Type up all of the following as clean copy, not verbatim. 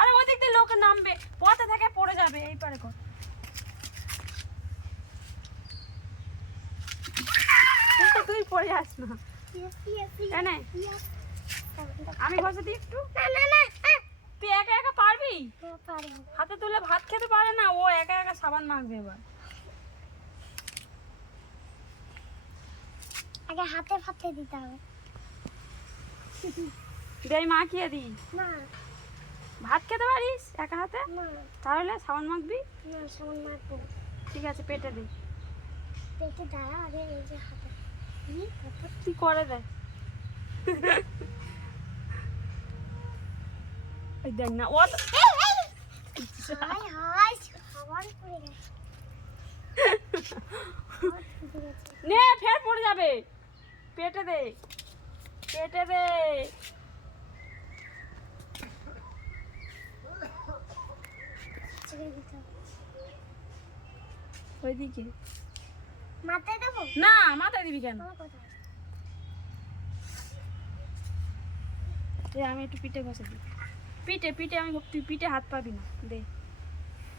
আরে ওই দিক দিয়ে লোক নামবে, পথে থেকে পড়ে যাবে। এই পারে কর, তুই পড়ে যাস না। আমি ঘষে দিই একটু। তুই একা একা পারবি? হাতে তুলে ভাত খেতে পারে না ও, একা একা সাবান মাখবে। এবার আগে হাতে ফাতে দিতে হবে। দেই মাখিয়ে দিই। না, ভাত খেতে পারিস একা হাতে? না। তাহলে সাবান মাখবি? না, সাবান মাখবো। ঠিক আছে, পেটে দে। পেটে দাঁড়া, আগে এই যে হাতে কি করে দে। এই দেখ না, ও নে ফের পড়ে যাবে। পেটে দে, পেটে দে। ওইদিকে মাথায় দেবো না, মাথায় দিবি কেন? আমি একটু পিঠে ঘষে দিই। পিঠে পিঠে আমি, তুই পিঠে হাত পাবি না। দে,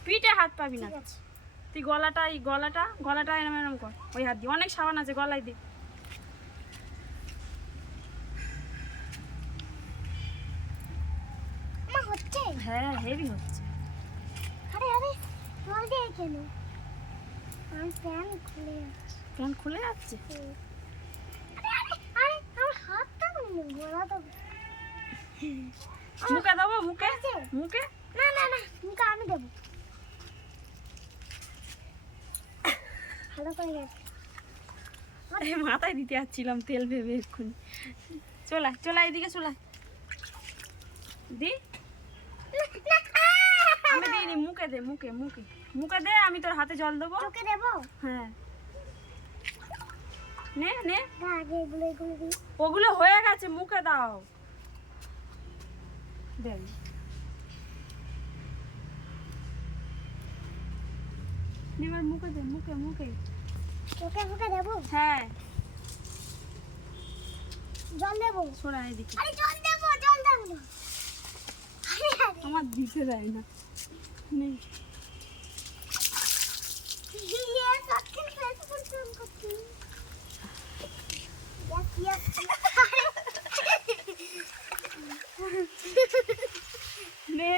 পিঠে হাত পাবি না। তুই গলাটা, এই গলাটা গলাটা এরম এরম কর। ওই হাত দিয়ে অনেক সাবান আছে, গলায় দে। হচ্ছে? হ্যাঁ, হেভি হচ্ছে। আরে আরে জল দিয়ে কেন? আমার প্যান খুলে যাচ্ছে। প্যান খুলে যাচ্ছে? আরে আরে আরে আমার হাতটা গলা তো। মুখে দেবো? মুখে মুখে? না না না, মুখে আমি দেবো। ভালো করে গেছে। মাথায় দিতে যাচ্ছিলাম তেল ভেবে এক্ষুনি। চলা চলা, এদিকে চলা। দি আমি দিইনি, মুখে দে। মুখে মুখে মুখে দে, আমি তোর হাতে জল দেবো। চোখে দেবো? হ্যাঁ, নে নে। না, আগে এগুলো এগুলো দিই। ওগুলো হয়ে গেছে, মুখে দাও। দেন, এবার মুখে দে। মুখে মুখে চোখে মুখে দেবো? হ্যাঁ। জল দেবো? সরা এদিকে। আরে জল দেবো, জল দেবো না। আরে আরে আমার দিতে দেয় না। নে, ইয়ে সত্যি ফেস করতে করতে। ইয়া নে।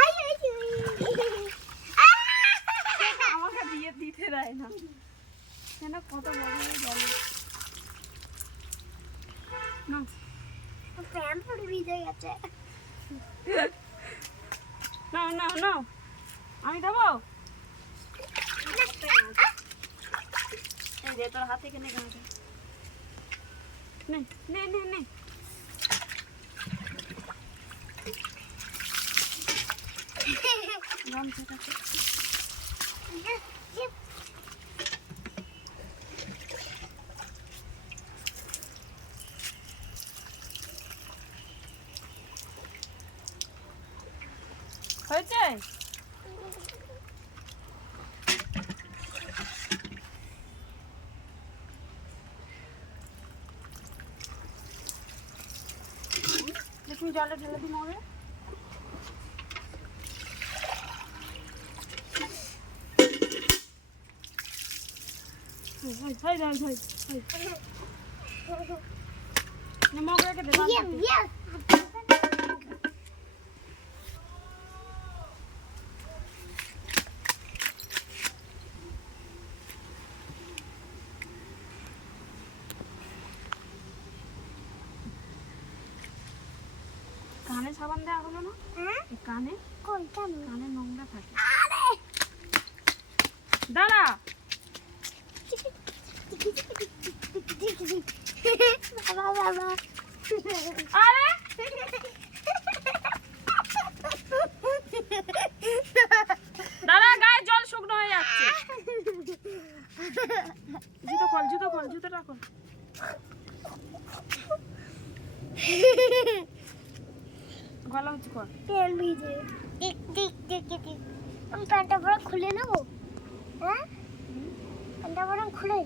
আই আই আমাকে দিয়ে দিতে দেয় না কেন? কত বড় জল না, প্যান পুরো ভিজে গেছে। না না না, আমি দেবো। এই দে, তোর হাত থেকে নে। নে নে নে নে। গামছাটাকে হয়েছে। তুমি জলে ঢেলে দিই মরে। মগ রেখে দে। কানে সাবান দেওয়া হলো না? কানে কানে নোংরা থাকে। দাঁড়া, আরে দাঁড়া, গায়ে জল শুকনো হয়ে যাচ্ছে। জুতো খোল, জুতো খোল, জুতোটা খোল। গলা উঁচু কর। তেল ভিজে। আমি প্যান্টটা পুরো খুলে নেবো। হ্যাঁ, প্যান্টটা পুরো খুলে